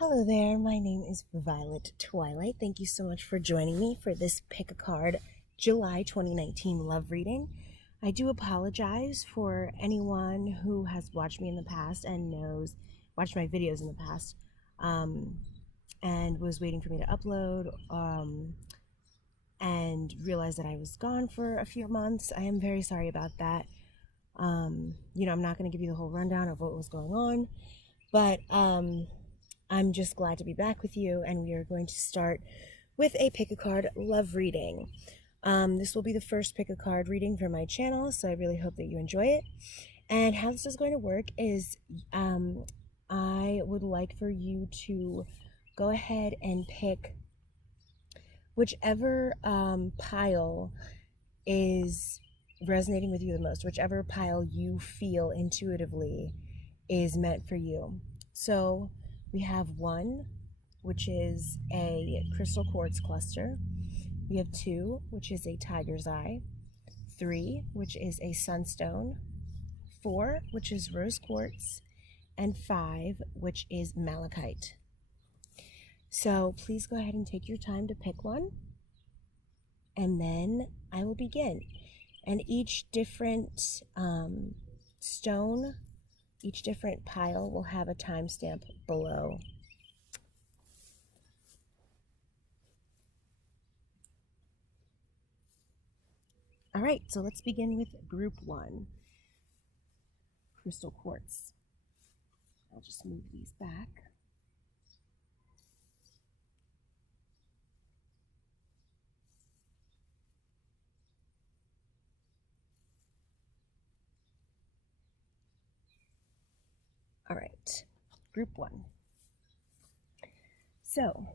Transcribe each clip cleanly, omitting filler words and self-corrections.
Hello there, my name is Violet Twilight. Thank you so much for joining me for this Pick a Card July 2019 love reading. I do apologize for anyone who has watched me in the past and watched my videos in the past, and was waiting for me to upload, and realized that I was gone for a few months. I am very sorry about that. I'm not going to give you the whole rundown of what was going on, but I'm just glad to be back with you, and we are going to start with a pick a card love reading. This will be the first pick a card reading for my channel, so I really hope that you enjoy it. And how this is going to work is I would like for you to go ahead and pick whichever pile is resonating with you the most, whichever pile you feel intuitively is meant for you. So we have 1, which is a crystal quartz cluster. We have 2, which is a tiger's eye. 3, which is a sunstone. 4, which is rose quartz. And 5, which is malachite. So please go ahead and take your time to pick one, and then I will begin. And each different stone, each different pile will have a timestamp below. All right, so let's begin with group 1, crystal quartz. I'll just move these back. All right, group 1. So,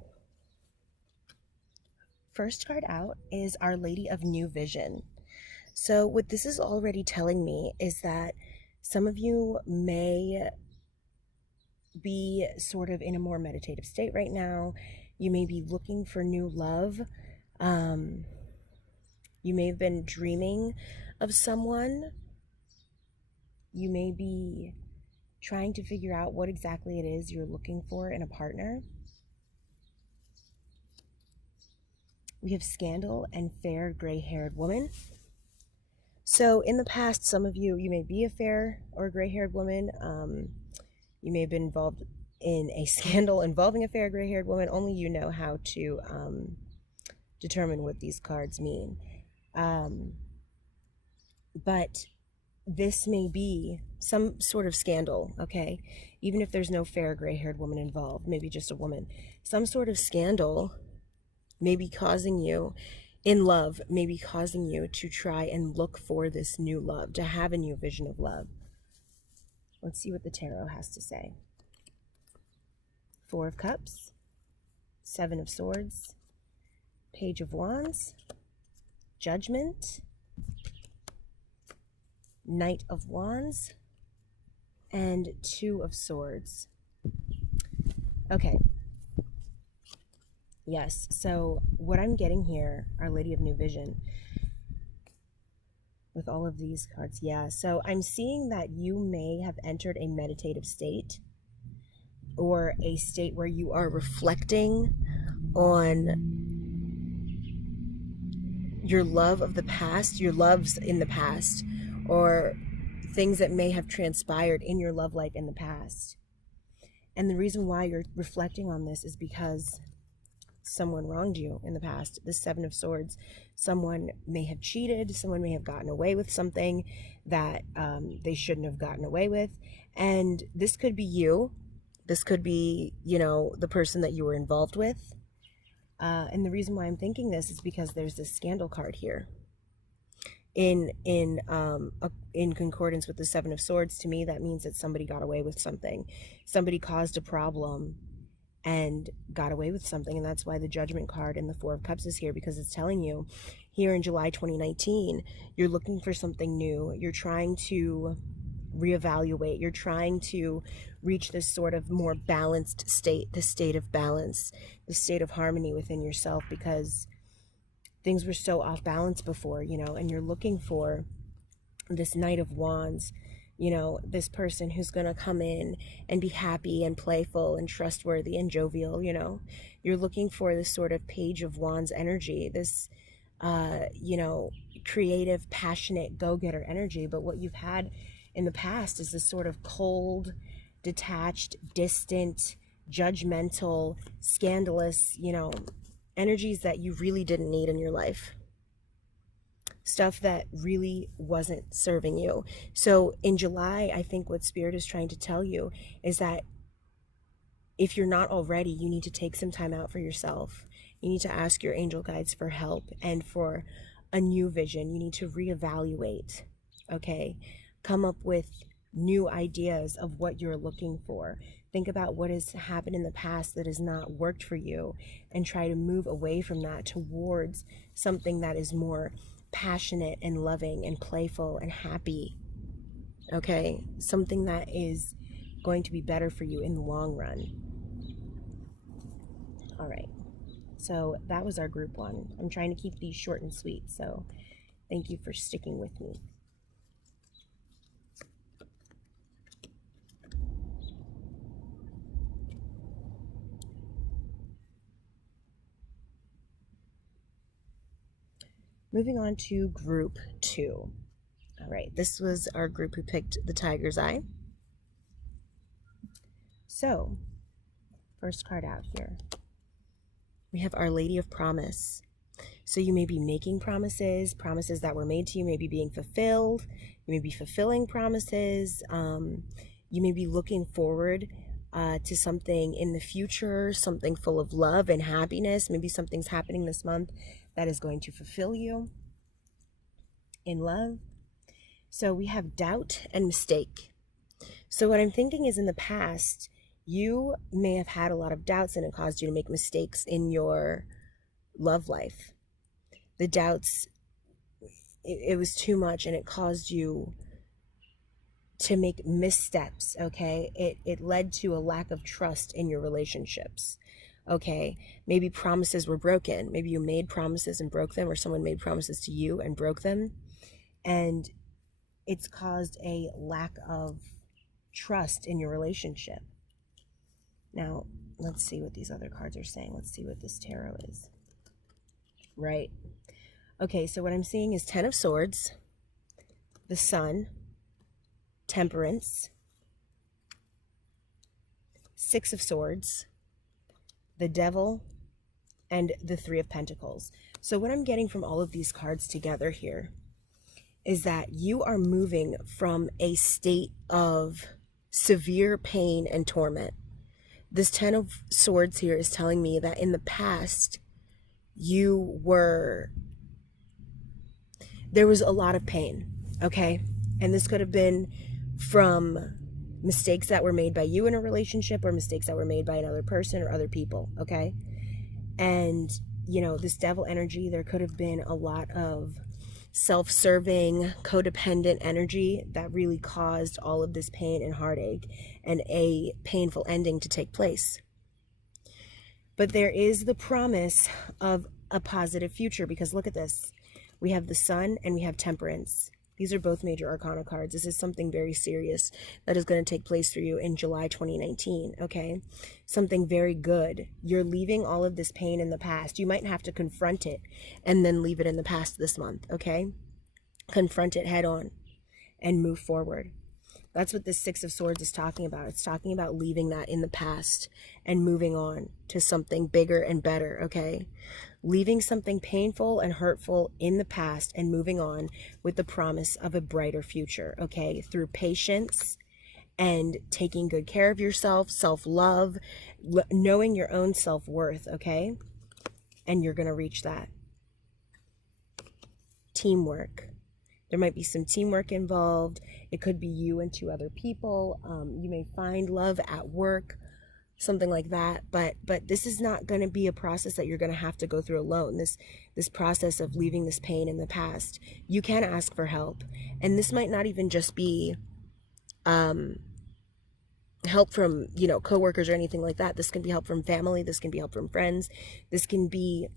first card out is Our Lady of New Vision. So what this is already telling me is that some of you may be sort of in a more meditative state right now. You may be looking for new love. You may have been dreaming of someone. You may be trying to figure out what exactly it is you're looking for in a partner. We have Scandal and Fair Gray-Haired Woman. So in the past, some of you may be a fair or gray-haired woman. You may have been involved in a scandal involving a fair gray-haired woman. Only you know how to determine what these cards mean. But this may be some sort of scandal, okay? Even if there's no fair gray-haired woman involved, maybe just a woman. Some sort of scandal may be causing you, in love, may be causing you to try and look for this new love, to have a new vision of love. Let's see what the tarot has to say. 4 of Cups, 7 of Swords, Page of Wands, Judgment, Knight of Wands, and 2 of Swords. Okay. Yes, so what I'm getting here, Our Lady of New Vision, with all of these cards, yeah. So I'm seeing that you may have entered a meditative state, or a state where you are reflecting on your love of the past, your loves in the past, or things that may have transpired in your love life in the past. And the reason why you're reflecting on this is because someone wronged you in the past. The 7 of Swords, someone may have cheated, someone may have gotten away with something that they shouldn't have gotten away with. And this could be you. This could be, the person that you were involved with. And the reason why I'm thinking this is because there's this scandal card here. In concordance with the 7 of Swords, to me, that means that somebody got away with something. Somebody caused a problem and got away with something, and that's why the Judgment card in the 4 of Cups is here, because it's telling you here in July 2019, you're looking for something new. You're trying to reevaluate. You're trying to reach this sort of more balanced state, the state of balance, the state of harmony within yourself, because things were so off balance before, and you're looking for this Knight of Wands, you know, this person who's going to come in and be happy and playful and trustworthy and jovial, you know. You're looking for this sort of Page of Wands energy, this, you know, creative, passionate, go-getter energy. But what you've had in the past is this sort of cold, detached, distant, judgmental, scandalous, you know, energies that you really didn't need in your life. Stuff that really wasn't serving you. So in July, I think what Spirit is trying to tell you is that if you're not already, you need to take some time out for yourself. You need to ask your angel guides for help and for a new vision. You need to reevaluate, okay? Come up with new ideas of what you're looking for. Think about what has happened in the past that has not worked for you and try to move away from that towards something that is more passionate and loving and playful and happy, okay? Something that is going to be better for you in the long run. All right, so that was our group one. I'm trying to keep these short and sweet, so thank you for sticking with me. Moving on to group two. All right, this was our group who picked the Tiger's Eye. So, first card out here, we have Our Lady of Promise. So you may be making promises that were made to you may be being fulfilled. You may be fulfilling promises. You may be looking forward to something in the future, something full of love and happiness. Maybe something's happening this month that is going to fulfill you in love. So we have doubt and mistake. So what I'm thinking is, in the past, you may have had a lot of doubts and it caused you to make mistakes in your love life. The doubts, it was too much and it caused you to make missteps, okay? It led to a lack of trust in your relationships, okay? Maybe promises were broken. Maybe you made promises and broke them, or someone made promises to you and broke them. And it's caused a lack of trust in your relationship. Now, let's see what these other cards are saying. Let's see what this tarot is. Right. Okay, so what I'm seeing is 10 of Swords, the Sun, Temperance, 6 of Swords, the Devil, and the 3 of Pentacles. So what I'm getting from all of these cards together here is that you are moving from a state of severe pain and torment. This 10 of Swords here is telling me that in the past, there was a lot of pain, okay? And this could have been from mistakes that were made by you in a relationship, or mistakes that were made by another person or other people, okay? And, you know, this Devil energy, there could have been a lot of self-serving, codependent energy that really caused all of this pain and heartache and a painful ending to take place. But there is the promise of a positive future, because look at this. We have the Sun and we have Temperance. These are both major arcana cards. This is something very serious that is going to take place for you in July 2019, okay? Something very good. You're leaving all of this pain in the past. You might have to confront it and then leave it in the past this month, okay? Confront it head on and move forward. That's what this 6 of Swords is talking about. It's talking about leaving that in the past and moving on to something bigger and better, okay? Leaving something painful and hurtful in the past and moving on with the promise of a brighter future, okay? Through patience and taking good care of yourself, self-love, knowing your own self-worth, okay? And you're going to reach that. Teamwork. There might be some teamwork involved. It could be you and 2 other people. You may find love at work, something like that. But this is not going to be a process that you're going to have to go through alone. This process of leaving this pain in the past, you can ask for help. And this might not even just be help from, you know, coworkers or anything like that. This can be help from family. This can be help from friends. This can be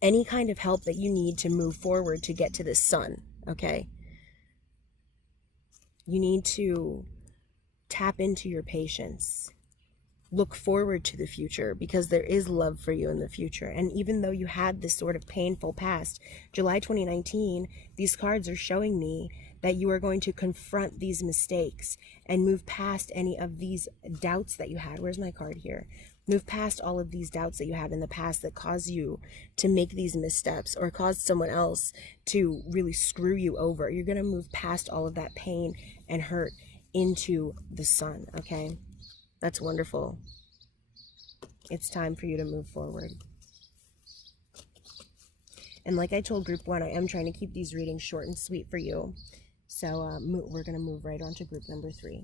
any kind of help that you need to move forward to get to this Sun, okay? You need to tap into your patience. Look forward to the future, because there is love for you in the future. And even though you had this sort of painful past, July 2019, these cards are showing me that you are going to confront these mistakes and move past any of these doubts that you had. Where's my card here? Move past all of these doubts that you had in the past that caused you to make these missteps or caused someone else to really screw you over. You're going to move past all of that pain and hurt into the sun, okay? That's wonderful. It's time for you to move forward. And like I told group 1, I am trying to keep these readings short and sweet for you. So we're going to move right on to group number 3.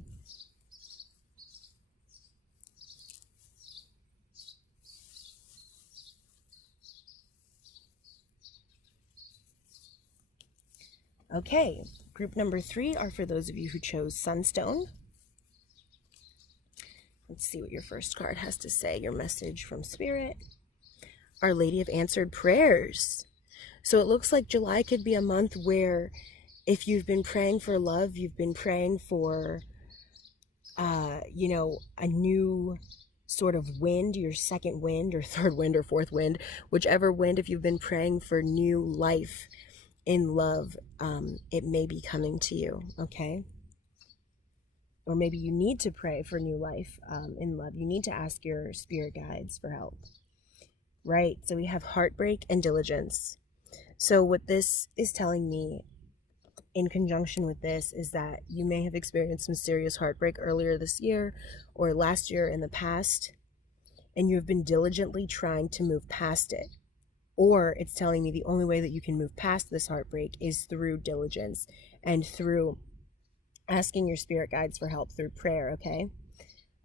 Okay, group number 3 are for those of you who chose Sunstone. Let's see what your first card has to say. Your message from Spirit. Our Lady of Answered Prayers. So it looks like July could be a month where if you've been praying for love, you've been praying for, a new sort of wind, your second wind or third wind or fourth wind, whichever wind, if you've been praying for new life in love, it may be coming to you, okay? Or maybe you need to pray for new life in love. You need to ask your spirit guides for help. Right, so we have heartbreak and diligence. So what this is telling me in conjunction with this is that you may have experienced some serious heartbreak earlier this year or last year in the past, and you have been diligently trying to move past it. Or it's telling me the only way that you can move past this heartbreak is through diligence and through asking your spirit guides for help through prayer, okay?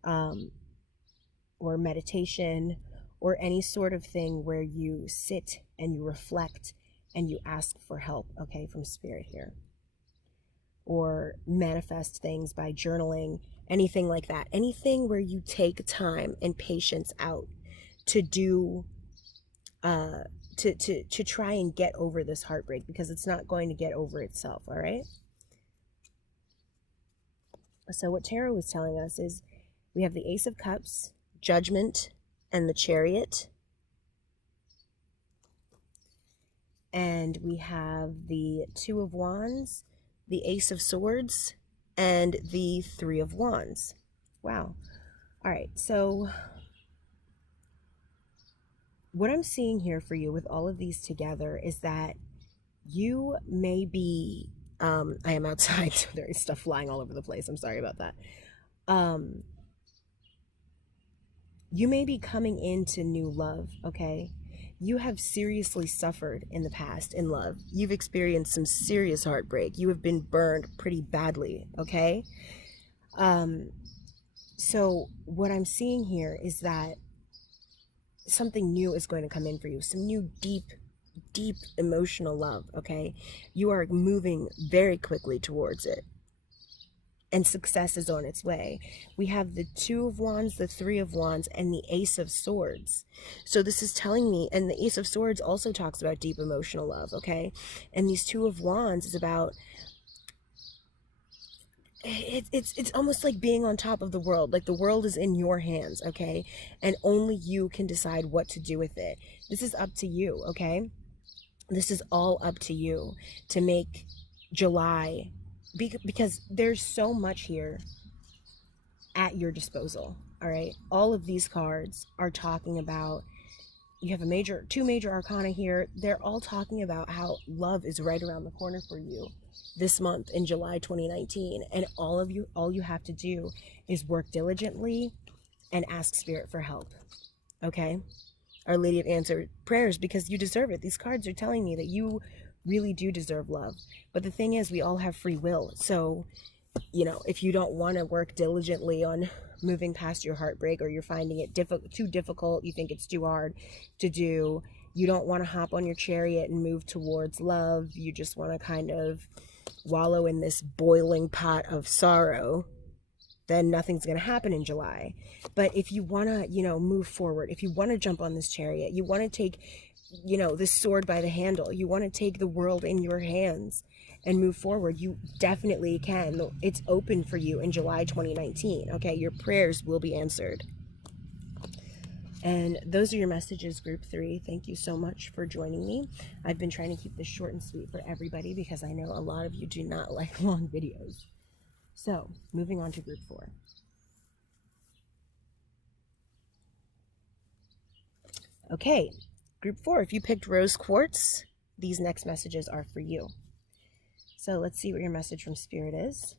Or meditation, or any sort of thing where you sit and you reflect and you ask for help, okay, from Spirit here. Or manifest things by journaling, anything like that. Anything where you take time and patience out to do, to try and get over this heartbreak, because it's not going to get over itself, all right? So what Tarot is telling us is we have the Ace of Cups, Judgment, and the Chariot. And we have the Two of Wands, the Ace of Swords, and the Three of Wands. Wow. All right, so what I'm seeing here for you with all of these together is that you may be, I am outside, so there is stuff flying all over the place. I'm sorry about that. You may be coming into new love, okay? You have seriously suffered in the past in love. You've experienced some serious heartbreak. You have been burned pretty badly, okay? So what I'm seeing here is that something new is going to come in for you. Some new deep emotional love, okay? You are moving very quickly towards it. And success is on its way. We have the Two of Wands, the Three of Wands, and the Ace of Swords. So this is telling me, and the Ace of Swords also talks about deep emotional love, okay? And these Two of Wands is about, it's almost like being on top of the world. Like the world is in your hands, okay? And only you can decide what to do with it. This is up to you, okay? This is all up to you to make July, because there's so much here at your disposal, all right? All of these cards are talking about, you have two major arcana here. They're all talking about how love is right around the corner for you this month in July 2019. And all you have to do is work diligently and ask Spirit for help, okay? Our Lady of Answered Prayers, because you deserve it. These cards are telling me that you really do deserve love. But the thing is, we all have free will. So, if you don't want to work diligently on moving past your heartbreak, or you're finding it too difficult, you think it's too hard to do, you don't want to hop on your chariot and move towards love, you just want to kind of wallow in this boiling pot of sorrow, then nothing's going to happen in July. But if you want to, move forward, if you want to jump on this chariot, you want to take, this sword by the handle, you want to take the world in your hands and move forward, you definitely can. It's open for you in July 2019. Okay, your prayers will be answered. And those are your messages, group 3. Thank you so much for joining me. I've been trying to keep this short and sweet for everybody because I know a lot of you do not like long videos. So, moving on to group 4. Okay, group 4, if you picked rose quartz, these next messages are for you. So let's see what your message from Spirit is.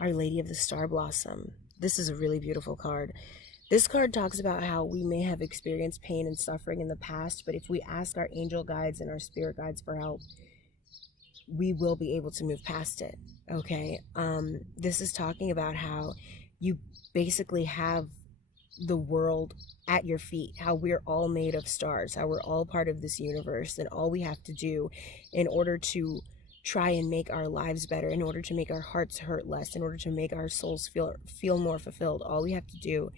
Our Lady of the Star Blossom. This is a really beautiful card. This card talks about how we may have experienced pain and suffering in the past, but if we ask our angel guides and our spirit guides for help, we will be able to move past it. Okay, this is talking about how you basically have the world at your feet, how we're all made of stars, how we're all part of this universe, and all we have to do in order to try and make our lives better, in order to make our hearts hurt less, in order to make our souls feel more fulfilled, all we have to do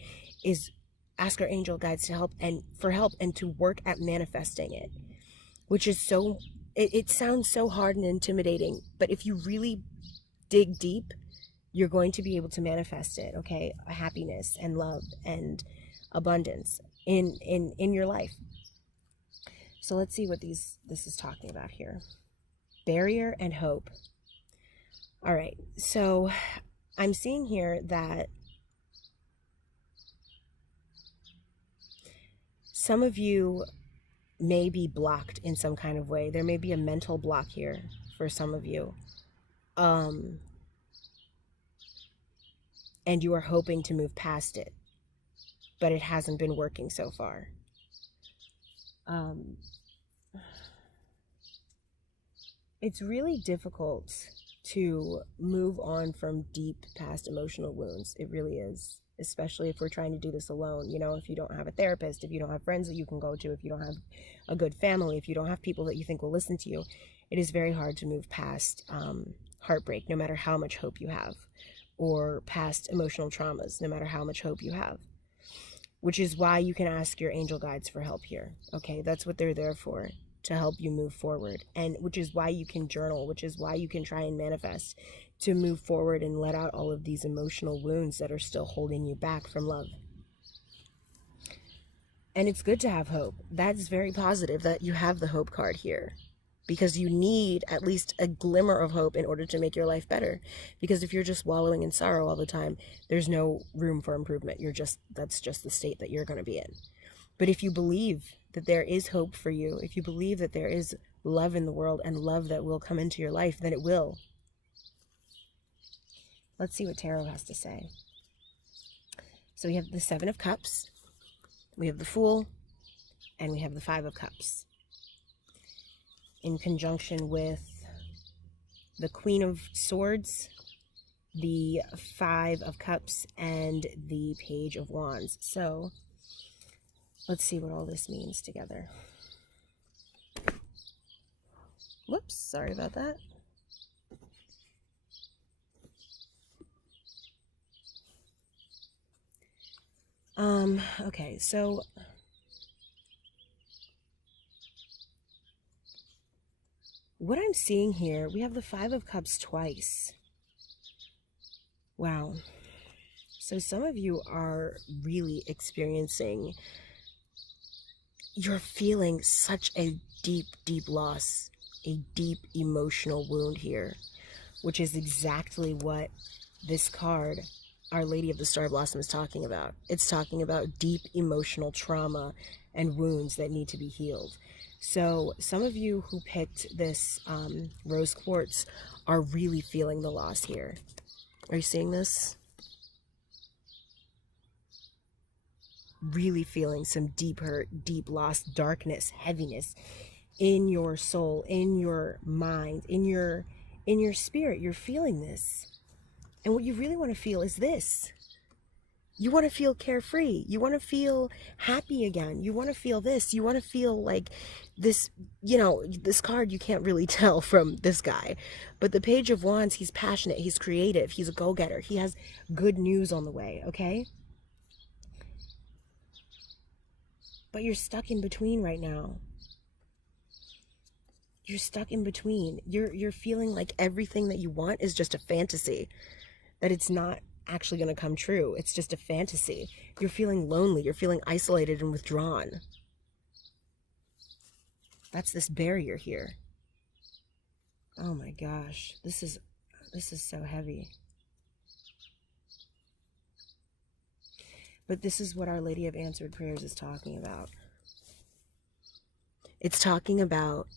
is ask our angel guides to help and to work at manifesting it, which is so, it sounds so hard and intimidating, but if you really dig deep, you're going to be able to manifest it. Okay, happiness and love and abundance in your life. So let's see what this is talking about here. Barrier and hope. All right, so I'm seeing here that some of you may be blocked in some kind of way. There may be a mental block here for some of you. And you are hoping to move past it, but it hasn't been working so far. It's really difficult to move on from deep past emotional wounds. It really is, especially if we're trying to do this alone. You know, if you don't have a therapist, if you don't have friends that you can go to, if you don't have a good family, if you don't have people that you think will listen to you, it is very hard to move past heartbreak, no matter how much hope you have, or past emotional traumas, no matter how much hope you have, which is why you can ask your angel guides for help here. Okay, that's what they're there for, to help you move forward, and which is why you can journal, which is why you can try and manifest, to move forward and let out all of these emotional wounds that are still holding you back from love. And it's good to have hope. That's very positive that you have the hope card here, because you need at least a glimmer of hope in order to make your life better. Because if you're just wallowing in sorrow all the time, there's no room for improvement. That's just the state that you're going to be in. But if you believe that there is hope for you, if you believe that there is love in the world and love that will come into your life, then it will. Let's see what Tarot has to say. So we have the 7 of Cups, we have the Fool, and we have the 5 of Cups, in conjunction with the Queen of Swords, the 5 of Cups, and the Page of Wands. So let's see what all this means together. Whoops, sorry about that. Okay, so what I'm seeing here, we have the 5 of Cups twice. Wow. So some of you are really experiencing, you're feeling such a deep, deep loss, a deep emotional wound here, which is exactly what this card, Our Lady of the Star Blossom, is talking about. It's talking about deep emotional trauma and wounds that need to be healed. So some of you who picked this rose quartz are really feeling the loss here. Are you seeing this? Really feeling some deep hurt, deep loss, darkness, heaviness in your soul, in your mind, in your spirit. You're feeling this. And what you really want to feel is this. You want to feel carefree. You want to feel happy again. You want to feel this. You want to feel like this, you know, this card you can't really tell from this guy. But the Page of Wands, he's passionate, he's creative, he's a go-getter. He has good news on the way, okay? But you're stuck in between right now. You're stuck in between. You're feeling like everything that you want is just a fantasy, that it's not actually going to come true. It's just a fantasy. You're feeling lonely. You're feeling isolated and withdrawn. That's this barrier here. Oh my gosh. This is so heavy. But this is what Our Lady of Answered Prayers is talking about. It's talking about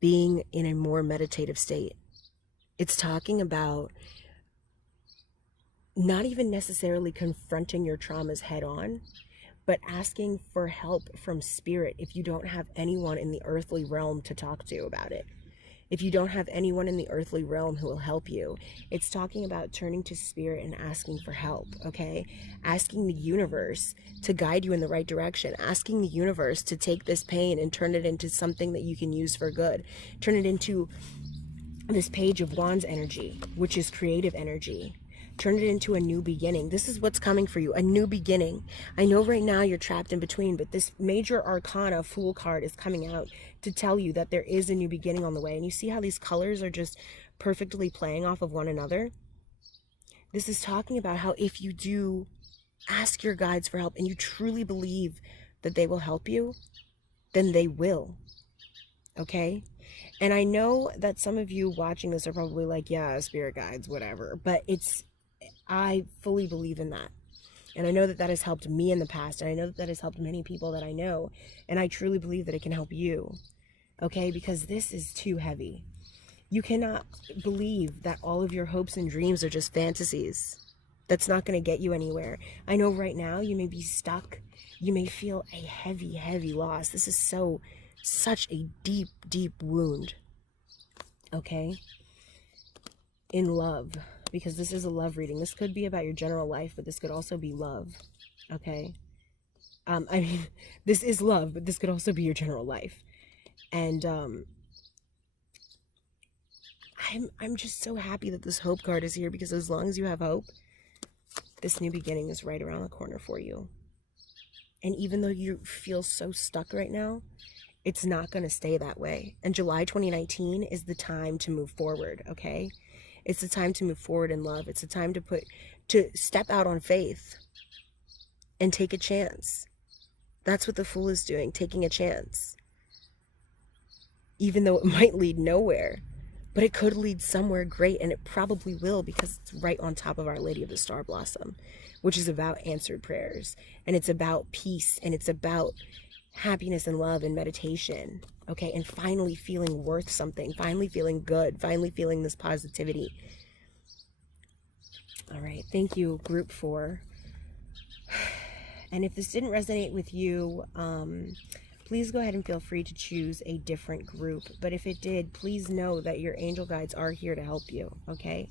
being in a more meditative state. It's talking about not even necessarily confronting your traumas head on, but asking for help from spirit if you don't have anyone in the earthly realm to talk to about it. If you don't have anyone in the earthly realm who will help you, it's talking about turning to spirit and asking for help, okay? Asking the universe to guide you in the right direction. Asking the universe to take this pain and turn it into something that you can use for good. Turn it into this Page of Wands energy, which is creative energy. Turn it into a new beginning. This is what's coming for you, a new beginning. I know right now you're trapped in between, but this major arcana Fool card is coming out to tell you that there is a new beginning on the way. And you see how these colors are just perfectly playing off of one another? This is talking about how if you do ask your guides for help and you truly believe that they will help you, then they will. Okay? And I know that some of you watching this are probably like, yeah, spirit guides, whatever. But I fully believe in that. And I know that that has helped me in the past. And I know that that has helped many people that I know. And I truly believe that it can help you. Okay? Because this is too heavy. You cannot believe that all of your hopes and dreams are just fantasies. That's not going to get you anywhere. I know right now you may be stuck. You may feel a heavy, heavy loss. This is such a deep, deep wound. Okay? In love. Because this is a love reading. This could be about your general life, but this could also be love. Okay? I mean, this is love, but this could also be your general life. And I'm just so happy that this hope card is here, because as long as you have hope, this new beginning is right around the corner for you. And even though you feel so stuck right now, it's not going to stay that way. And July 2019 is the time to move forward, okay? It's the time to move forward in love. It's the time to step out on faith and take a chance. That's what the Fool is doing, taking a chance. Even though it might lead nowhere, but it could lead somewhere great, and it probably will, because it's right on top of Our Lady of the Star Blossom, which is about answered prayers, and it's about peace, and it's about happiness and love and meditation, okay, and finally feeling worth something, finally feeling good, finally feeling this positivity. All right, thank you, group 4. And if this didn't resonate with you, please go ahead and feel free to choose a different group. But if it did, please know that your angel guides are here to help you, okay?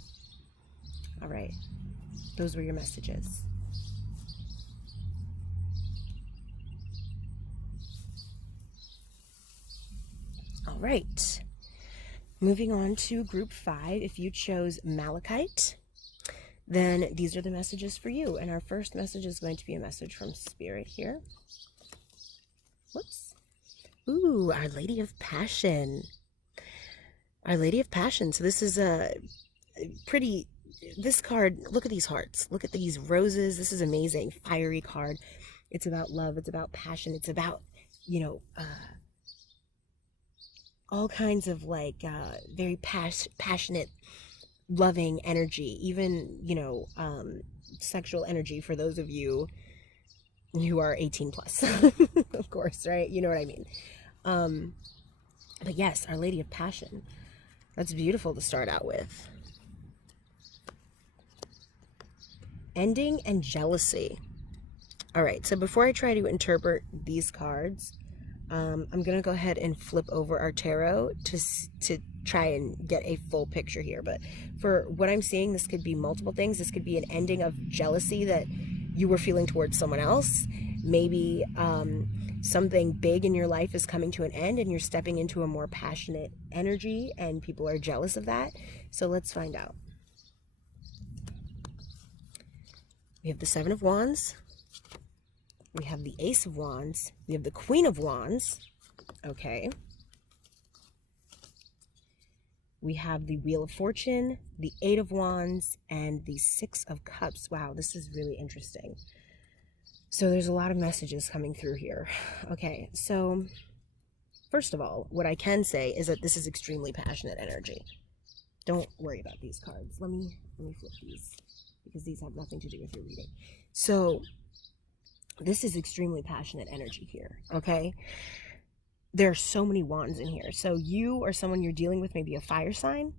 All right, those were your messages. All right, moving on to group 5. If you chose Malachite, then these are the messages for you. And our first message is going to be a message from Spirit here. Whoops. Ooh, Our Lady of Passion. Our Lady of Passion. So this is a pretty, this card, look at these hearts. Look at these roses. This is amazing. Fiery card. It's about love. It's about passion. It's about, you know, all kinds of like very passionate, loving energy, even, you know, sexual energy for those of you who are 18 plus, of course, right? You know what I mean? But yes, Our Lady of Passion. That's beautiful to start out with. Ending and jealousy. All right, so before I try to interpret these cards, I'm going to go ahead and flip over our tarot to try and get a full picture here. But for what I'm seeing, this could be multiple things. This could be an ending of jealousy that you were feeling towards someone else. Maybe something big in your life is coming to an end and you're stepping into a more passionate energy and people are jealous of that. So let's find out. We have the Seven of Wands. We have the Ace of Wands. We have the Queen of Wands. Okay. We have the Wheel of Fortune, the Eight of Wands, and the Six of Cups. Wow, this is really interesting. So there's a lot of messages coming through here. Okay, so first of all, what I can say is that this is extremely passionate energy. Don't worry about these cards. Let me flip these, because these have nothing to do with your reading. So this is extremely passionate energy here, okay? There are so many wands in here. So you or someone you're dealing with, maybe a fire sign.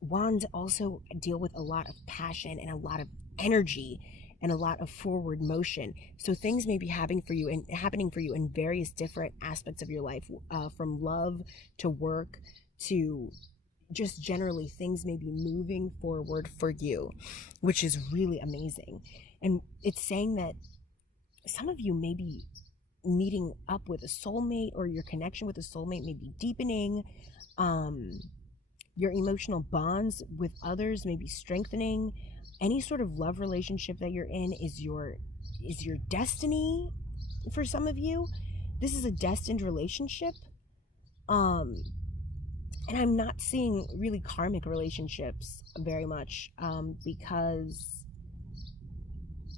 Wands also deal with a lot of passion and a lot of energy and a lot of forward motion. So things may be happening for you in various different aspects of your life, from love to work to just generally things may be moving forward for you, which is really amazing. And it's saying that some of you may be meeting up with a soulmate, or your connection with a soulmate may be deepening. Your emotional bonds with others may be strengthening. Any sort of love relationship that you're in is your destiny. For some of you, this is a destined relationship. And I'm not seeing really karmic relationships very much, because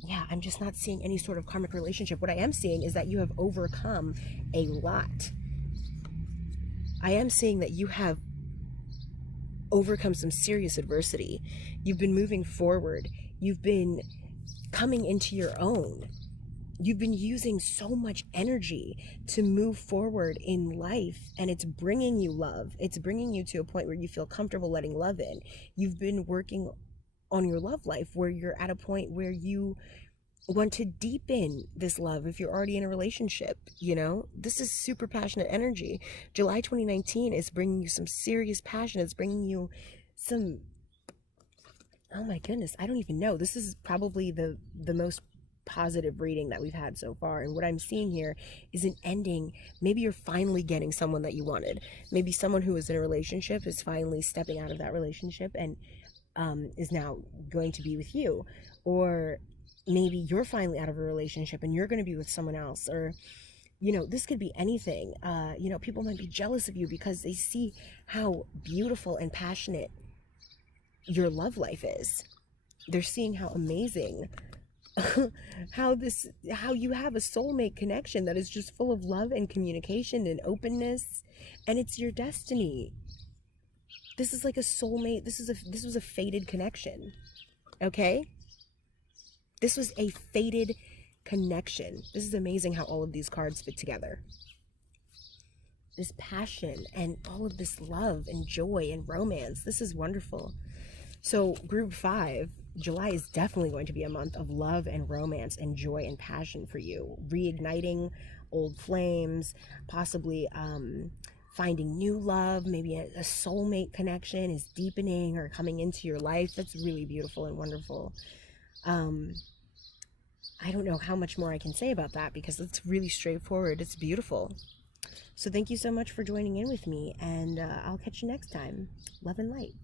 yeah, I'm just not seeing any sort of karmic relationship. What I am seeing is that you have overcome a lot. I am seeing that you have overcome some serious adversity. You've been moving forward. You've been coming into your own. You've been using so much energy to move forward in life, and it's bringing you love. It's bringing you to a point where you feel comfortable letting love in. You've been working on your love life, where you're at a point where you want to deepen this love. If you're already in a relationship, this is super passionate energy. July 2019 is bringing you some serious passion. It's bringing you some, oh my goodness, I don't even know. This is probably the most positive reading that we've had so far. And what I'm seeing here is an ending. Maybe you're finally getting someone that you wanted. Maybe someone who is in a relationship is finally stepping out of that relationship and is now going to be with you. Or maybe you're finally out of a relationship and you're going to be with someone else. Or this could be anything. People might be jealous of you because they see how beautiful and passionate your love life is. They're seeing how amazing how you have a soulmate connection that is just full of love and communication and openness, and it's your destiny. This is like a soulmate. This was a fated connection. Okay? This was a fated connection. This is amazing how all of these cards fit together. This passion and all of this love and joy and romance. This is wonderful. So group 5, July is definitely going to be a month of love and romance and joy and passion for you. Reigniting old flames, possibly finding new love. Maybe a soulmate connection is deepening or coming into your life. That's really beautiful and wonderful. I don't know how much more I can say about that, because it's really straightforward. It's beautiful. So thank you so much for joining in with me, and I'll catch you next time. Love and light.